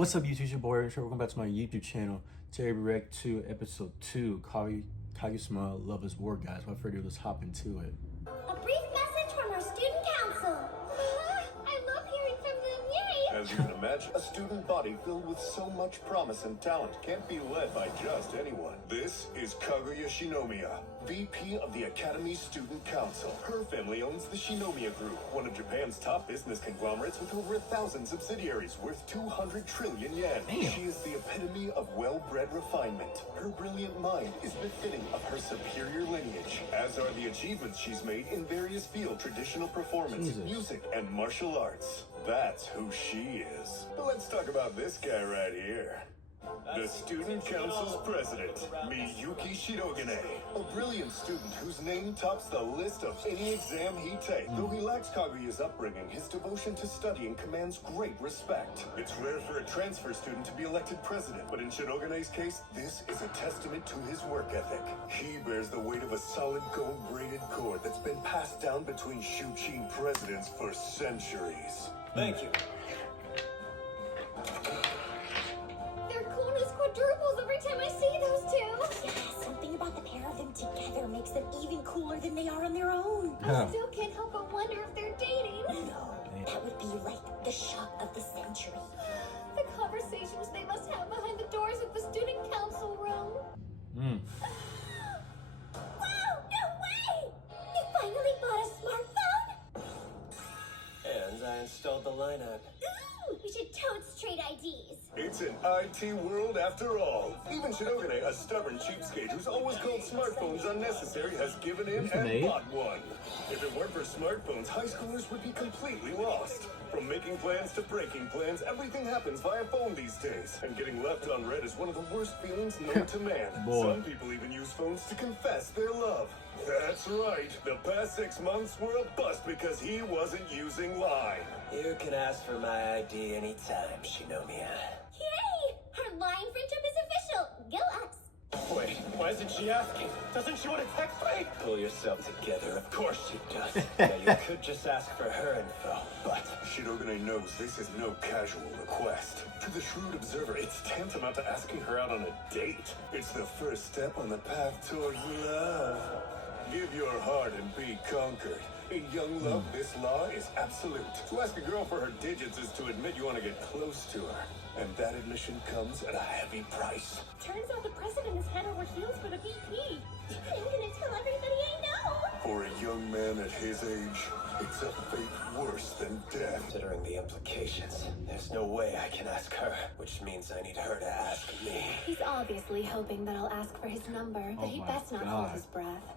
What's up, YouTube? It's your boy Richard. Welcome back to my YouTube channel. Today we react to episode 2, Kaguya-Sama Lover's War, guys. Without further ado, let's hop into it. A brief message from our student council. I love hearing from them, yay! As you can imagine, a student body filled with so much promise and talent can't be led by just anyone. This is Kaguya Shinomiya, VP of the Academy Student Council. Her family owns the Shinomiya Group, one of Japan's top business conglomerates with over 1,000 subsidiaries worth 200 trillion yen. Damn. She is the epitome of well-bred refinement. Her brilliant mind is befitting of her superior lineage, as are the achievements she's made in various fields: traditional performance, Jesus. music, and martial arts. That's who she is. But let's talk about this guy right here. The Student Council's president, Miyuki Shirogane. A brilliant student whose name tops the list of any exam he takes. Though he lacks Kaguya's upbringing, his devotion to studying commands great respect. It's rare for a transfer student to be elected president, but in Shirogane's case, this is a testament to his work ethic. He bears the weight of a solid gold-braided cord that's been passed down between Shuqin presidents for centuries. Thank you. Their coolness quadruples every time I see those two. Yeah, something about the pair of them together makes them even cooler than they are on their own. I still can't help but wonder if they're dating. No, that would be like the shot of the century. The conversations they must have behind the doors of the student council room. Wow, no way! You finally bought a smartphone? And I installed the lineup. Ooh, we should totes trade IDs. It's an IT world after all. Even Shirogane, a stubborn cheapskate who's always called smartphones unnecessary, has given in and Mate. bought one. If it weren't for smartphones, high schoolers would be completely lost. From making plans to breaking plans, everything happens via phone these days. And getting left on red is one of the worst feelings known to man. Boy. Some people even use phones to confess their love. That's right. The past 6 months were a bust because he wasn't using Line. You can ask for my ID anytime, Shinomiya. Yay! Our line friendship is official. Go us. Wait, why isn't she asking? Doesn't she want to text me? Pull yourself together, of course she does. Now, you could just ask for her info, but... Shirogane knows this is no casual request. To the shrewd observer, it's tantamount to asking her out on a date. It's the first step on the path towards love. Give your heart and be conquered. In young love, this law is absolute. To ask a girl for her digits is to admit you want to get close to her. And that admission comes at a heavy price. Turns out the president is head over heels for the VP. I'm gonna tell everybody I know. For a young man at his age, it's a fate worse than death. Considering the implications, there's no way I can ask her, which means I need her to ask me. He's obviously hoping that I'll ask for his number, but Oh he'd my best not hold God. his breath.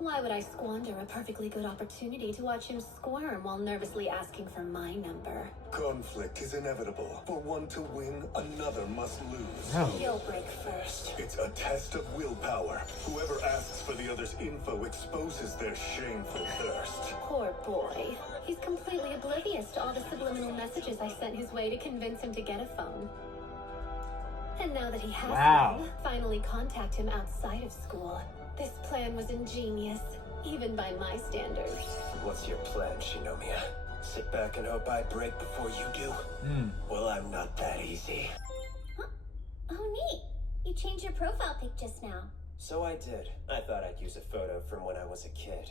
Why would I squander a perfectly good opportunity to watch him squirm while nervously asking for my number? Conflict is inevitable. For one to win, another must lose. No. He'll break first. It's a test of willpower. Whoever asks for the other's info exposes their shameful thirst. Poor boy. He's completely oblivious to all the subliminal messages I sent his way to convince him to get a phone. And now that he has Wow. one, finally contact him outside of school. This plan was ingenious, even by my standards. What's your plan, Shinomiya? Sit back and hope I break before you do? Well, I'm not that easy. Oh, neat. You changed your profile pic just now. So I did. I thought I'd use a photo from when I was a kid.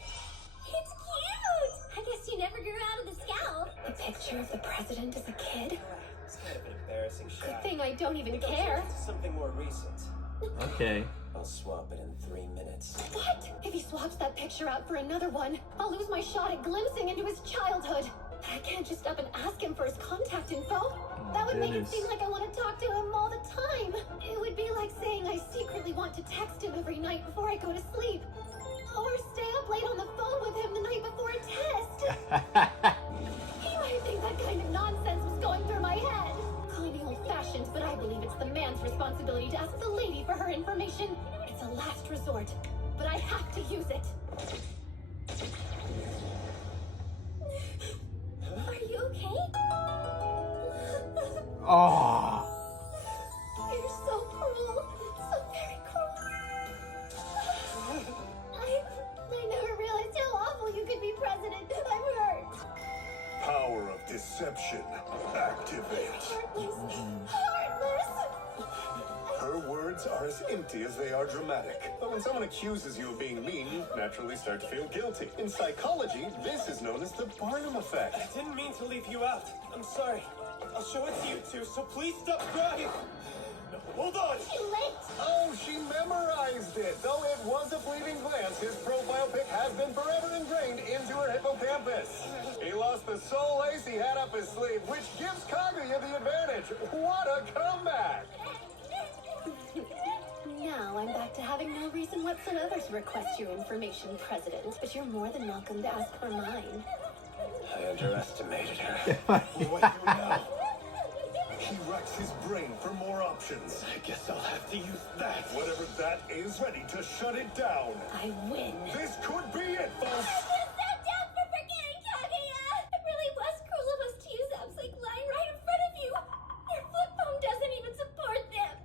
It's cute! I guess you never grew out of the scowl. A picture of the president as a kid? It's kind of an embarrassing shot. Good thing I don't even Go care. to something more recent. Okay. I'll swap it in 3 minutes. What? If he swaps that picture out for another one, I'll lose my shot at glimpsing into his childhood. I can't just up and ask him for his contact info. That would make it goodness. seem like I want to talk to him all the time. It would be like saying I secretly want to text him every night before I go to sleep. Or stay up late on the phone with him the night before a test. He might think that kind of nonsense was going through my head. Call me old-fashioned, but I believe it's the man's responsibility to ask the lady for her information. It's a last resort, but I have to use it. Are you okay? Oh. You're so cruel. So very cruel. I never realized how awful you could be president. I'm hurt. Power of deception. Activate. Heartless! Her words are as empty as they are dramatic. But when someone accuses you of being mean, you naturally start to feel guilty. In psychology, this is known as the Barnum effect. I didn't mean to leave you out. I'm sorry. I'll show it to you two, so please stop crying. No, hold on. Too late! Oh, she memorized it. Though it was a fleeting glance, his profile pic has been forever ingrained into her hippocampus. He lost the sole lace he had up his sleeve, which gives Kaguya the advantage. What a comeback! Now I'm back to having no reason whatsoever to request your information, President, but you're more than welcome to ask for mine. I underestimated her. What do I do now? He racks his brain for more options. I guess I'll have to use that. Whatever that is, ready to shut it down. I win. This could be it, folks. Sat down for forgetting, Kaguya! It really was cruel of us to use apps like lying right in front of you. Your flip phone doesn't even support them.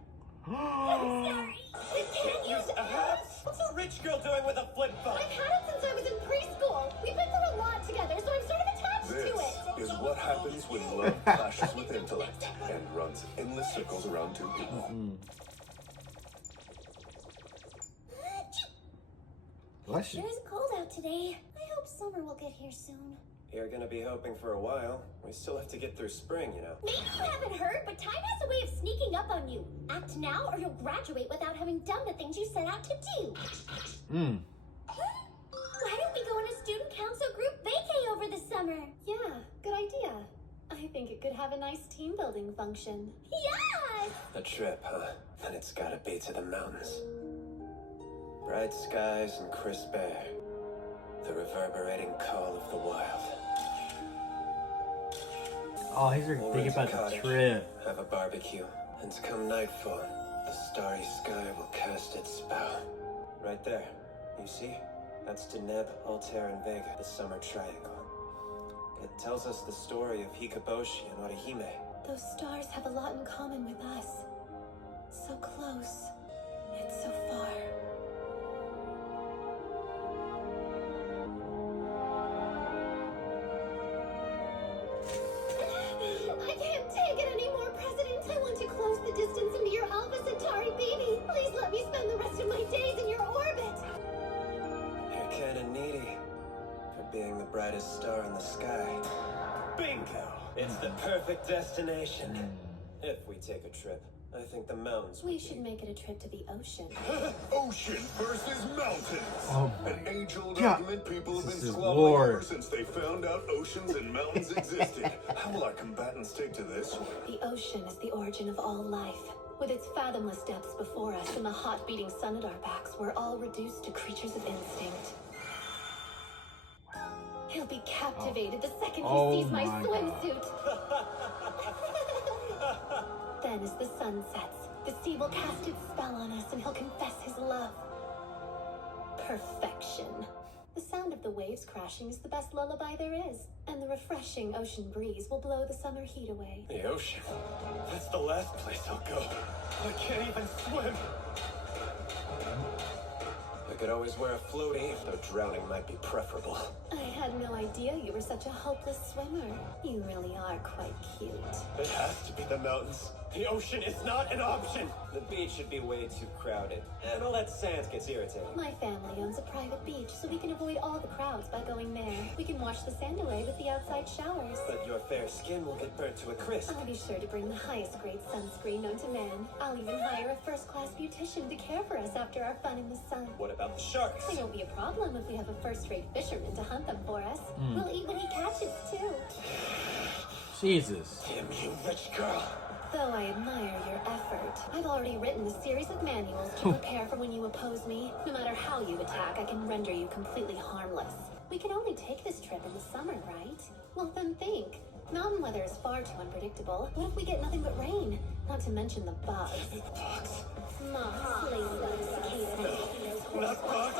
I'm sorry. It can't use apps? What's a rich girl doing with a flip phone? I've had it since I was in preschool. We've been through a lot together, so I'm sort of attached This to it. is what happens when love clashes with intellect and runs endless circles around two people. Bless you. Sure is cold out today. I hope summer will get here soon. You're gonna be hoping for a while. We still have to get through spring, you know. Maybe you haven't heard, but time has a way of sneaking up on you. Act now or you'll graduate without having done the things you set out to do. Why don't we go on a student council group vacay over the summer? Yeah, good idea. I think it could have a nice team building function. Yes! A trip, huh? Then it's gotta be to the mountains. Bright skies and crisp air. The reverberating call of the wild. Oh, he's We'll thinking rent a about the cottage, trip. have a barbecue, and come nightfall, the starry sky will cast its spell. Right there. You see? That's Deneb, Altair, and Vega, the summer triangle. It tells us the story of Hikaboshi and Orihime. Those stars have a lot in common with us. So close, yet so far. I can't take it anymore, President. I want to close the distance into your Alpha Centauri baby. Please let me spend the rest of my days in your orbit. You're kinda needy for being the brightest star in the sky. Bingo! It's the perfect destination. If we take a trip, I think the mountains We would should make it a trip to the ocean. Ocean versus mountains. Oh my An age-old God. argument people have This been is squabbling war. ever since they found out oceans and mountains existed. How will our combatants take to this one? The ocean is the origin of all life. With its fathomless depths before us and the hot beating sun at our backs, we're all reduced to creatures of instinct. He'll be captivated the second Oh he sees my my swimsuit. Then as the sun sets, the sea will cast its spell on us and he'll confess his love. Perfection. The sound of the waves crashing is the best lullaby there is, and the refreshing ocean breeze will blow the summer heat away. The ocean. That's the last place I'll go. I can't even swim. I could always wear a floaty, though drowning might be preferable. I had no idea you were such a hopeless swimmer. You really are quite cute. It has to be the mountains. The ocean is not an option. The beach should be way too crowded, and all that sand gets irritating. My family owns a private beach, so we can avoid all the crowds by going there. We can wash the sand away with the outside showers. But your fair skin will get burnt to a crisp. I'll be sure to bring the highest grade sunscreen known to man. I'll even hire a first-class beautician to care for us after our fun in the sun. What about the sharks? It won't be a problem if we have a first-rate fisherman to hunt them for us. We'll eat what he catches, too. Jesus. Damn you, rich girl. Though I admire your effort, I've already written a series of manuals to prepare for when you oppose me. No matter how you attack, I can render you completely harmless. We can only take this trip in the summer, right? Well, then think. Mountain weather is far too unpredictable. What if we get nothing but rain? Not to mention the bugs. Bugs. Moths, ladybugs, cicadas. Not bugs.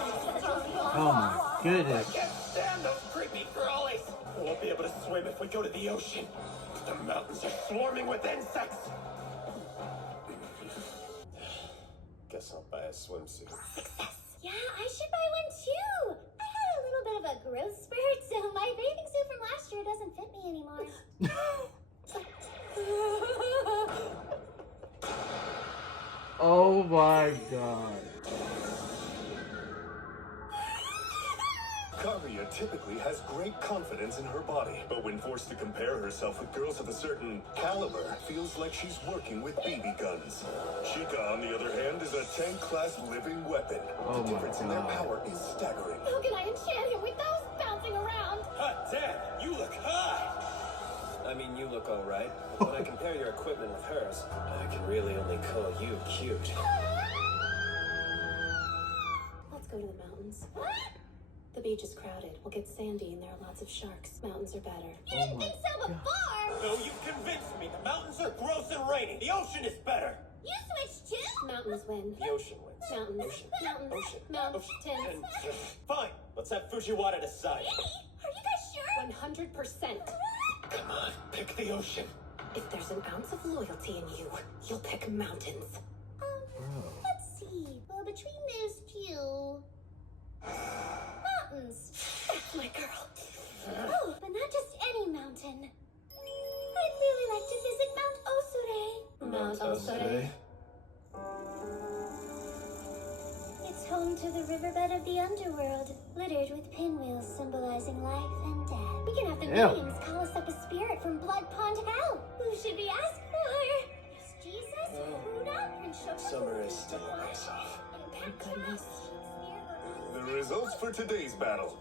Oh my goodness. Can't stand those creepy crawlies. We won't be able to swim if we go to the ocean. The mountains are swarming with insects. Guess I'll buy a swimsuit. Yeah, I should buy one too. I had a little bit of a growth spurt, so my bathing suit from last year sure doesn't fit me anymore. Oh my god. Kaguya typically has great confidence in her body, but when forced to compare herself with girls of a certain caliber, feels like she's working with BB guns. Chica, on the other hand, is a tank-class living weapon. Oh The my difference in their God. power is staggering. How can I enchant him with those bouncing around? Hot damn, you look hot! I mean, you look alright, but when I compare your equipment with hers, I can really only call you cute. Let's go to the mountains. The beach is crowded. We'll get sandy and there are lots of sharks. Mountains are better. You didn't think so before! No, you've convinced me. The mountains are gross and rainy. The ocean is better. You switched too? Mountains win. The ocean wins. Mountains. Ocean. Mountains. Ocean. Mountains. And, fine, let's have Fujiwara decide. Are you guys sure? 100%. Come on, pick the ocean. If there's an ounce of loyalty in you, you'll pick mountains. Let's see. Well, between those two... mountains. That's my girl. Oh, but not just any mountain. I'd really like to visit Mount Osure. Mount Osore. It's home to the riverbed of the underworld, littered with pinwheels symbolizing life and death. We can have the Ew. names call us up a spirit from Blood Pond Hell. Who should we ask for? Is Jesus, Buddha, and Shoshu? Summer is still a ways off. Thank goodness. The results for today's battle.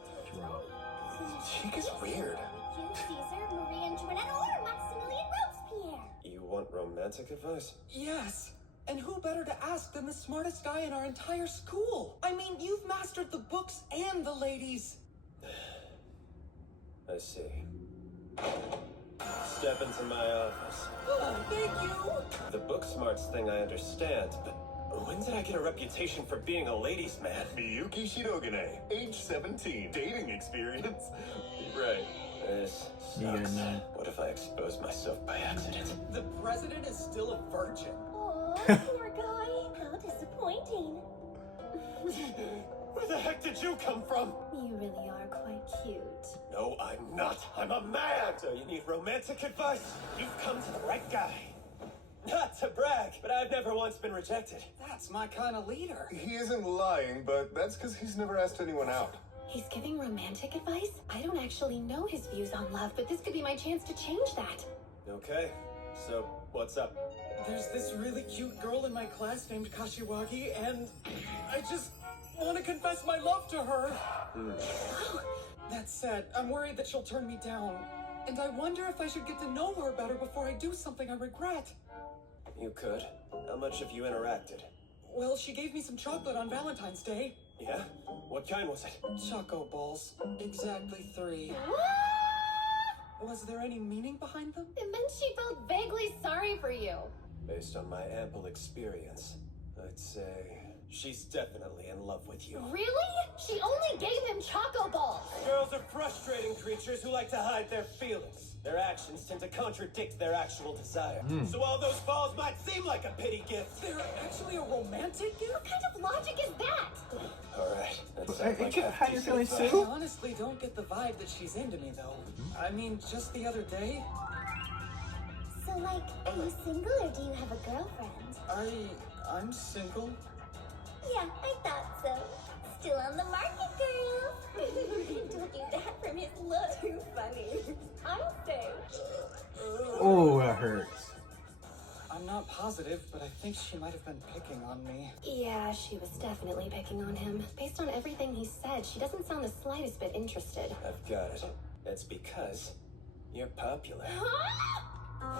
Chica's weird. Jules Caesar, Marie Antoinette, or Maximilian Robespierre. You want romantic advice? Yes. And who better to ask than the smartest guy in our entire school? I mean, you've mastered the books and the ladies. I see. Step into my office. Thank you. The book smarts thing I understand, but when did I get a reputation for being a ladies' man? Miyuki Shirogane, age 17, dating experience. Right. This Yeah, sucks. no. What if I expose myself by accident? The president is still a virgin. Oh, poor guy. How disappointing. Where the heck did you come from? You really are quite cute. No, I'm not. I'm a man. So you need romantic advice? You've come to the right guy. Not to brag, but I've never once been rejected. That's my kind of leader. He isn't lying, but that's because he's never asked anyone out. He's giving romantic advice? I don't actually know his views on love, but this could be my chance to change that. Okay, so what's up? There's this really cute girl in my class named Kashiwagi, and I just want to confess my love to her. That said, I'm worried that she'll turn me down. And I wonder if I should get to know her better before I do something I regret. You could. How much have you interacted? Well, she gave me some chocolate on Valentine's Day. Yeah? What kind was it? Choco balls. Exactly 3. Was there any meaning behind them? It meant she felt vaguely sorry for you. Based on my ample experience, I'd say she's definitely in love with you. Really? She only gave him choco balls. Girls are frustrating creatures who like to hide their feelings. Their actions tend to contradict their actual desire. So while those balls might seem like a pity gift, They're actually a romantic gift? What kind of logic is that? alright, that's Hey, like hey, how you feeling, I Sue? honestly don't get the vibe that she's into me, though. I mean, just the other day, So, like, are you single or do you have a girlfriend? I'm single. Yeah, I thought so. Still on the market, girl. He told you that from his look. Too funny. I'll stay. Oh, that hurts. I'm not positive, but I think she might have been picking on me. Yeah, she was definitely picking on him. Based on everything he said, she doesn't sound the slightest bit interested. I've got it. It's because you're popular.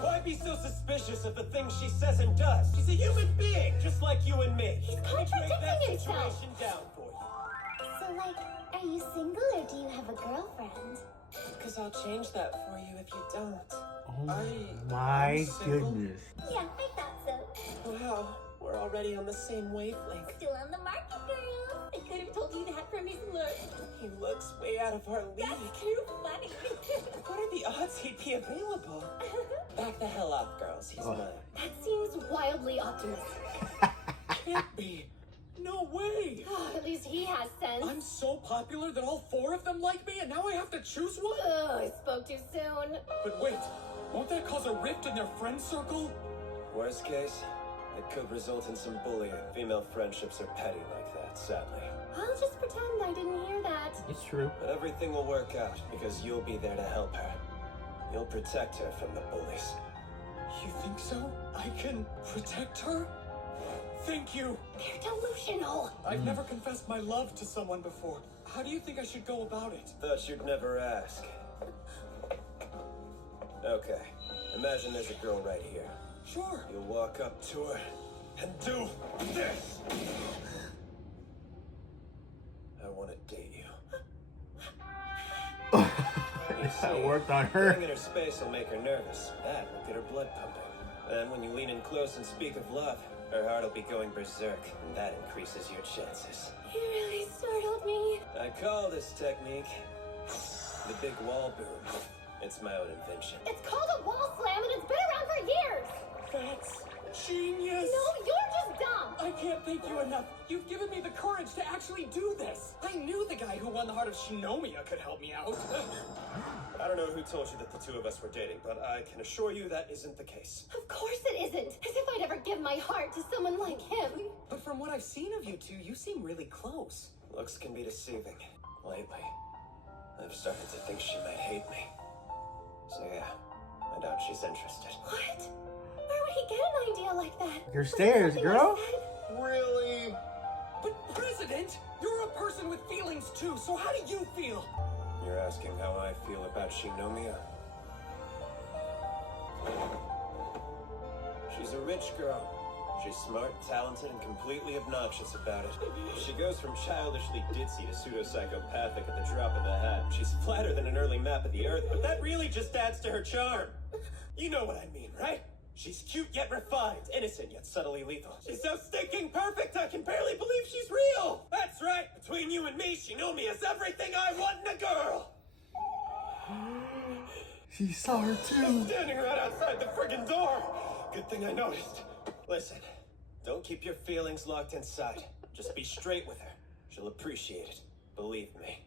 Why be so suspicious of the things she says and does? She's a human being, just like you and me. He's Let me break that contradicting himself. situation down for you. So, like, are you single or do you have a girlfriend? Because I'll change that for you if you don't. Oh I'm my single. goodness. Yeah, I thought so. Wow, we're already on the same wavelength. Still on the market, girl. I could have told you that from his look. He looks way out of our league. That's too funny. What are the odds he'd be available? Back the hell up, girls. He's mine. That seems wildly optimistic. Can't be. No way! At least he has sense. I'm so popular that all 4 of them like me, and now I have to choose one? Ugh, I spoke too soon. But wait, won't that cause a rift in their friend circle? Worst case, it could result in some bullying. Female friendships are petty like that, sadly. I'll just pretend I didn't hear that. It's true. But everything will work out because you'll be there to help her. You'll protect her from the bullies. You think so? I can protect her? Thank you! They're delusional. I've never confessed my love to someone before. How do you think I should go about it? Thought you'd never ask. Okay, imagine there's a girl right here. Sure. You'll walk up to her and do this! I want to date you. That worked on her. Being in her space will make her nervous. That will get her blood pumping. Then when you lean in close and speak of love, her heart will be going berserk, and that increases your chances. You really startled me. I call this technique the big wall boom. It's my own invention. It's called a wall slam and it's been around for years. That's genius! No, you're just dumb. I can't thank you enough. You've given me the courage to actually do this. I knew the guy who won the heart of Shinomiya could help me out. I don't know who told you that the 2 of us were dating, but I can assure you that isn't the case. Of course it isn't. As if I'd ever give my heart to someone like him. But from what I've seen of you 2, you seem really close. Looks can be deceiving. Lately, I've started to think she might hate me. So yeah, I doubt she's interested. What? Where would he get an idea like that? Your stairs, Something girl. I said? Really? But President, you're a person with feelings too, so how do you feel? You're asking how I feel about Shinomiya? She's a rich girl. She's smart, talented, and completely obnoxious about it. She goes from childishly ditzy to pseudo-psychopathic at the drop of a hat. She's flatter than an early map of the Earth, but that really just adds to her charm. You know what I mean, right? She's cute yet refined, innocent yet subtly lethal. She's so stinking perfect, I can barely believe she's real! That's right, between you and me, Shinomiya's everything I want in a girl! She saw her too. Standing right outside the friggin' door! Good thing I noticed. Listen, don't keep your feelings locked inside. Just be straight with her. She'll appreciate it. Believe me.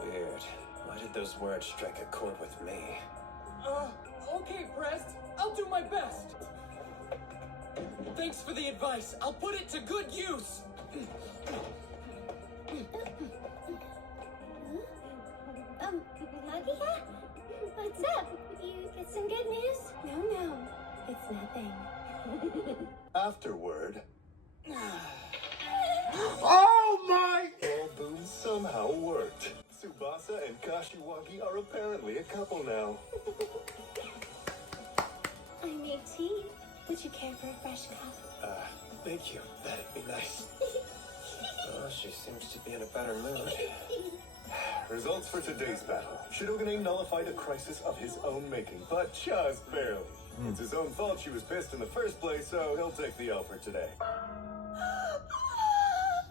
Weird. Why did those words strike a chord with me? Okay, Prest. I'll do my best. Thanks for the advice. I'll put it to good use. Kaguya? What's up? You get some good news? No, it's nothing. Afterward, Oh my! all boom somehow worked. Tsubasa and Kashiwagi are apparently a couple now. I made tea. Would you care for a fresh cup? Thank you. That'd be nice. Oh, she seems to be in a better mood. Results for today's battle. Shirogane nullified a crisis of his own making, but just barely. It's his own fault she was pissed in the first place, so he'll take the L for today.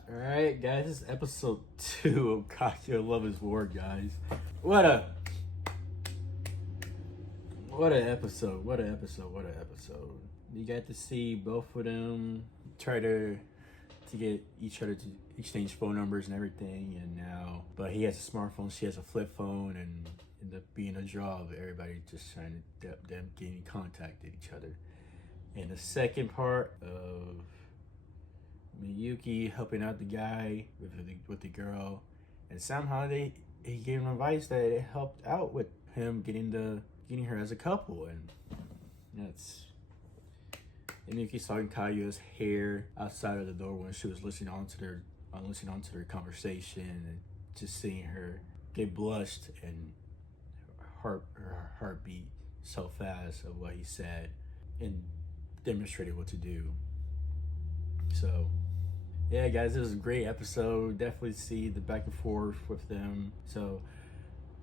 Alright, guys, this is episode 2 of Kaguya-Lama's War, guys. What a episode. What an episode. You got to see both of them try to get each other to exchange phone numbers and everything, and now, but he has a smartphone, she has a flip phone, and end up being a draw of everybody just trying to them getting contact with each other. And the second part of Miyuki helping out the guy with the girl, and somehow he gave him advice that it helped out with him getting her as a couple, and that's. And Miyuki's talking Kaguya's hair outside of the door when she was listening onto their conversation, and just seeing her get blushed and her heartbeat so fast of what he said, and demonstrated what to do. So yeah, guys, it was a great episode. Definitely see the back and forth with them. So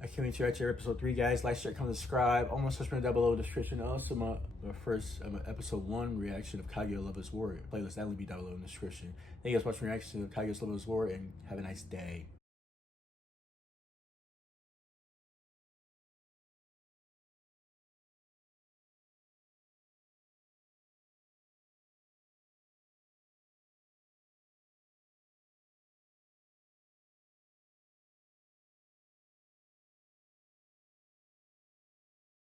I can't wait to write your episode 3, guys. Like, share, comment, subscribe. Almost subscribe down below in the description. Also, my first episode 1 reaction of Kaguya-Lama's War playlist. That will be down below in the description. Thank you guys for watching reaction of Kaguya-Lama's War, and have a nice day.